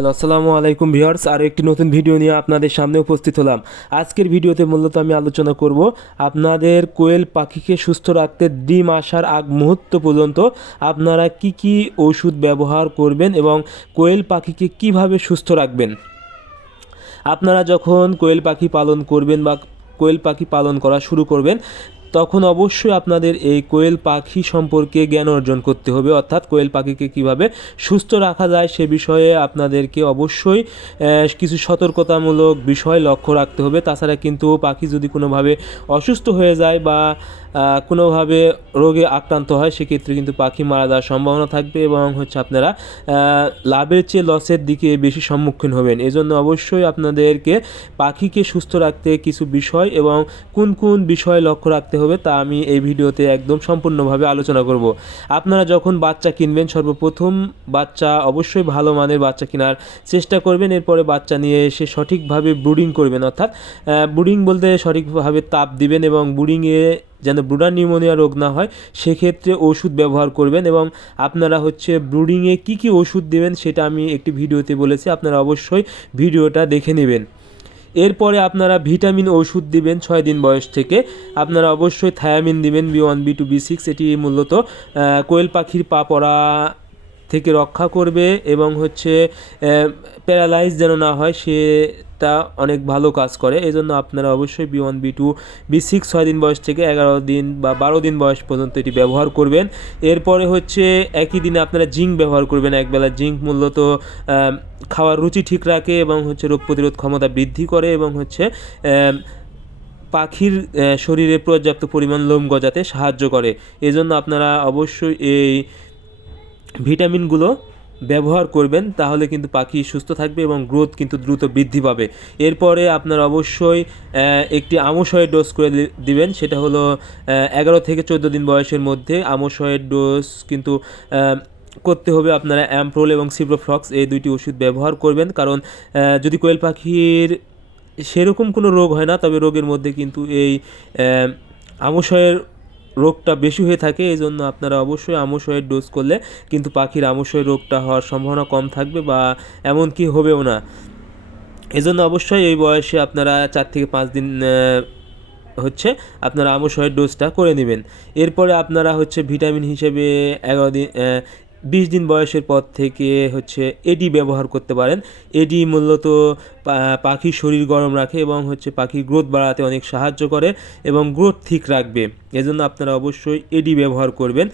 Hello, আসসালামু আলাইকুম viewers. আর একটি নতুন ভিডিও নিয়ে আপনাদের সামনে উপস্থিত হলাম। আজকের ভিডিওতে মূলত আমি আলোচনা করব আপনাদের কোয়েল পাখিকে সুস্থ রাখতে ডিম আসার আগ মুহূর্ত পর্যন্ত আপনারা কি কি ওষুধ ব্যবহার করবেন এবং কোয়েল পাখিকে কীভাবে সুস্থ রাখবেন। আপনারা যখন কোয়েল পাখি পালন করবেন বা কোয়েল পাখি পালন করা শুরু করবেন তখন অবশ্যই আপনাদের এই কোয়েল পাখি সম্পর্কে জ্ঞান অর্জন করতে হবে। অর্থাৎ কোয়েল পাখিকে কীভাবে সুস্থ রাখা যায় সে বিষয়ে আপনাদেরকে অবশ্যই কিছু সতর্কতামূলক বিষয় লক্ষ্য রাখতে হবে। তাছাড়া কিন্তু পাখি যদি কোনোভাবে অসুস্থ হয়ে যায় বা কোনোভাবে রোগে আক্রান্ত হয়, সেক্ষেত্রে কিন্তু পাখি মারা যাওয়ার সম্ভাবনা থাকবে এবং হচ্ছে আপনারা লাভের চেয়ে লসের দিকে বেশি সম্মুখীন হবেন। এজন্য অবশ্যই আপনাদেরকে পাখিকে সুস্থ রাখতে কিছু বিষয় এবং কোন কোন বিষয় লক্ষ্য রাখতে হবে তা আমি এই ভিডিওতে একদম সম্পূর্ণভাবে আলোচনা করব। আপনারা যখন বাচ্চা কিনবেন, সর্বপ্রথম বাচ্চা অবশ্যই ভালো মানের বাচ্চা কেনার চেষ্টা করবেন। এরপরে বাচ্চা নিয়ে এসে সঠিকভাবে ব্রুডিং করবেন। অর্থাৎ ব্রুডিং বলতে সঠিকভাবে তাপ দিবেন এবং ব্রুডিংয়ে যেন ব্রুডার নিউমোনিয়া রোগ না হয়, সেক্ষেত্রে ওষুধ ব্যবহার করবেন এবং আপনারা হচ্ছে ব্রুডিংয়ে কি কি ওষুধ দেবেন সেটা আমি একটি ভিডিওতে বলেছি, আপনারা অবশ্যই ভিডিওটা দেখে নেবেন। এরপরে আপনারা ভিটামিন ওষুধ দিবেন ছয় দিন বয়স থেকে, আপনারা অবশ্যই থায়ামিন দিবেন B one, B two, B six, এটি মূলত কোয়েল পাখির পা পড়া থেকে রক্ষা করবে এবং হচ্ছে প্যারালাইজ যেন না হয়, সে তা অনেক ভালো কাজ করে। এই জন্য আপনারা অবশ্যই B one B two B six ছয় দিন বয়স থেকে এগারো দিন বা বারো দিন বয়স পর্যন্ত এটি ব্যবহার করবেন। এরপরে হচ্ছে, একই দিনে আপনারা জিঙ্ক ব্যবহার করবেন। একবেলা জিঙ্ক মূলত খাওয়ার রুচি ঠিক রাখে এবং হচ্ছে রোগ প্রতিরোধ ক্ষমতা বৃদ্ধি করে এবং হচ্ছে পাখির শরীরে পর্যাপ্ত পরিমাণ লোম গজাতে সাহায্য করে। এজন্য আপনারা অবশ্যই এই ভিটামিনগুলো ব্যবহার করবেন, তাহলে কিন্তু পাখি সুস্থ থাকবে এবং গ্রোথ কিন্তু দ্রুত বৃদ্ধি পাবে। এরপরে আপনার অবশ্যই একটি আমশয়ের ডোজ করে দিবেন, সেটা হলো এগারো থেকে চোদ্দ দিন বয়সের মধ্যে আমশয়ের ডোজ কিন্তু করতে হবে আপনারা অ্যাম্প্রোল এবং সিপ্রোফ্লক্স এই দুইটি ওষুধ ব্যবহার করবেন। কারণ যদি কোয়েল পাখির সেরকম কোনো রোগ হয় না, তবে রোগের মধ্যে কিন্তু এই আমশয়ের রোগটা বেশি হয়ে থাকে এই জন্য আপনারা অবশ্যই আমশয়ের ডোজ করলে কিন্তু পাখির আমশয় রোগটা হওয়ার সম্ভাবনা কম থাকবে বা এমনকি হবেও না। এজন্য অবশ্যই এই বয়সে আপনারা চার থেকে পাঁচ দিন হচ্ছে আপনারা আমশয়ের ডোজটা করে নেবেন। এরপরে আপনারা হচ্ছে ভিটামিন হিসেবে এগারো দিন বিশ দিন বয়সের পর থেকে হচ্ছে এডি ব্যবহার করতে পারেন। এডি মূলত পাখির শরীর গরম রাখে এবং হচ্ছে পাখির গ্রোথ বাড়াতে অনেক সাহায্য করে এবং গ্রোথ ঠিক রাখবে। এজন্য আপনারা অবশ্যই এডি ব্যবহার করবেন।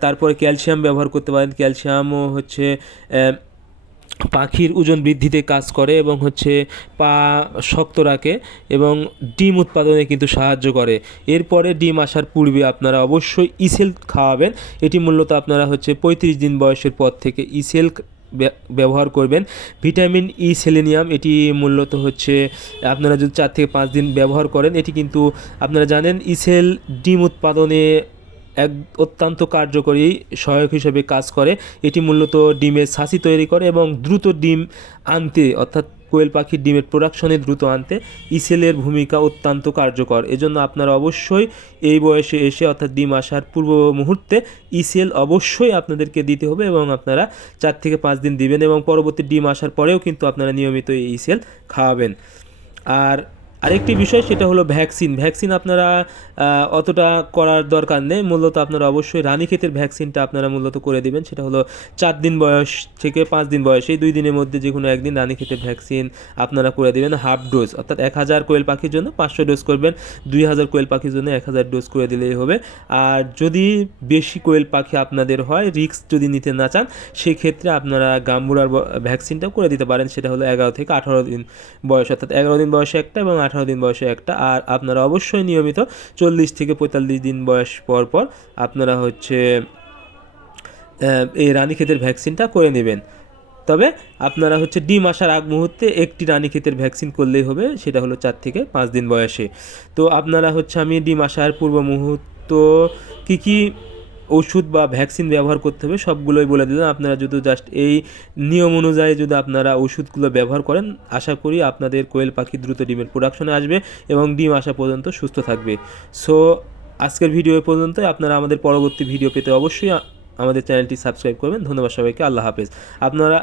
তারপরে ক্যালসিয়াম ব্যবহার করতে পারেন। ক্যালসিয়ামও হচ্ছে পাখির ওজন বৃদ্ধিতে কাজ করে এবং হচ্ছে পা শক্ত রাখে এবং ডিম উৎপাদনে কিন্তু সাহায্য করে। এরপরে ডিম আসার পূর্বে আপনারা অবশ্যই ইসেল খাওয়াবেন। এটি মূলত আপনারা হচ্ছে পঁয়ত্রিশ দিন বয়সের পর থেকে ইসেল ব্যবহার করবেন। ভিটামিন ই, সেলেনিয়াম, এটি মূলত হচ্ছে আপনারা যদি চার থেকে পাঁচ দিন ব্যবহার করেন, এটি কিন্তু আপনারা জানেন ইসেল ডিম উৎপাদনে এক অত্যন্ত কার্যকরী সহায়ক হিসেবে কাজ করে। এটি মূলত ডিমের ছাঁচি তৈরি করে এবং দ্রুত ডিম আনতে, অর্থাৎ কোয়েল পাখির ডিমের প্রোডাকশনে দ্রুত আনতে ইসেলের ভূমিকা অত্যন্ত কার্যকর। এজন্য আপনারা অবশ্যই এই বয়সে এসে, অর্থাৎ ডিম আসার পূর্ব মুহূর্তে ইসেল অবশ্যই আপনাদেরকে দিতে হবে এবং আপনারা চার থেকে পাঁচ দিন দিবেন এবং পরবর্তী ডিম আসার পরেও কিন্তু আপনারা নিয়মিত এই ইসেল খাওয়াবেন। আর আরেকটি বিষয় সেটা হলো ভ্যাকসিন। ভ্যাকসিন আপনারা অতটা করার দরকার নেই। মূলত আপনারা অবশ্যই রানীক্ষেতের ভ্যাকসিনটা আপনারা মূলত করে দিবেন। সেটা হলো চার দিন বয়স থেকে পাঁচ দিন বয়স। এই দুই দিনের মধ্যে যে কোনো একদিন রানীক্ষেতের ভ্যাকসিন আপনারা করে দিবেন। হাফ ডোজ, অর্থাৎ এক হাজার কোয়েল পাখির জন্য পাঁচশো ডোজ করবেন। দুই হাজার কোয়েল পাখির জন্য এক হাজার ডোজ করে দিলেই হবে। আর যদি বেশি কোয়েল পাখি আপনাদের হয়, রিস্ক যদি নিতে না চান, সেক্ষেত্রে আপনারা গাম্বুরার ভ্যাকসিনটাও করে দিতে পারেন। সেটা হলো এগারো থেকে আঠারো দিন বয়স, অর্থাৎ এগারো দিন বয়সে একটা এবং আঠারো দিন বয়সে একটা, আর আপনারা অবশ্যই নিয়মিত চল্লিশ থেকে পঁয়তাল্লিশ দিন বয়স পর পর আপনারা হচ্ছে এই রানীক্ষেতের ভ্যাকসিনটা করে নেবেন। তবে আপনারা হচ্ছে ডিম আসার আগ মুহূর্তে একটি রানীক্ষেতের ভ্যাকসিন করলেই হবে, সেটা হলো চার থেকে পাঁচ দিন বয়সে। তো আপনারা হচ্ছে আমি ডিম আসার পূর্ব মুহূর্ত কী কী ওষুধ বা ভ্যাকসিন ব্যবহার করতে হবে, সবগুলোই বলে দিলাম। আপনারা যদি জাস্ট এই নিয়ম অনুযায়ী যদি আপনারা ওষুধগুলো ব্যবহার করেন, আশা করি আপনাদের কোয়েল পাখি দ্রুত ডিমের প্রোডাকশনে আসবে এবং ডিম আসা পর্যন্ত সুস্থ থাকবে। সো আজকের ভিডিও এ পর্যন্তই। আপনারা আমাদের পরবর্তী ভিডিও পেতে অবশ্যই আমাদের চ্যানেলটি সাবস্ক্রাইব করবেন। ধন্যবাদ সবাইকে। আল্লাহ হাফেজ। আপনারা